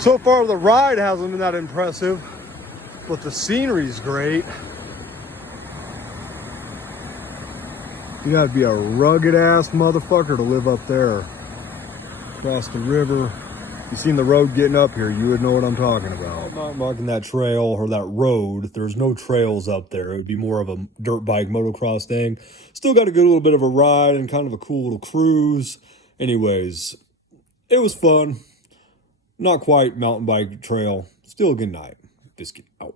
So far, the ride hasn't been that impressive, but the scenery's great. You gotta be a rugged ass motherfucker to live up there. Across the river. You seen the road getting up here, you would know what I'm talking about. I'm not marking that trail or that road. There's no trails up there. It would be more of a dirt bike motocross thing. Still got a good little bit of a ride and kind of a cool little cruise. Anyways, it was fun. Not quite mountain bike trail. Still a good night. Biscuit out.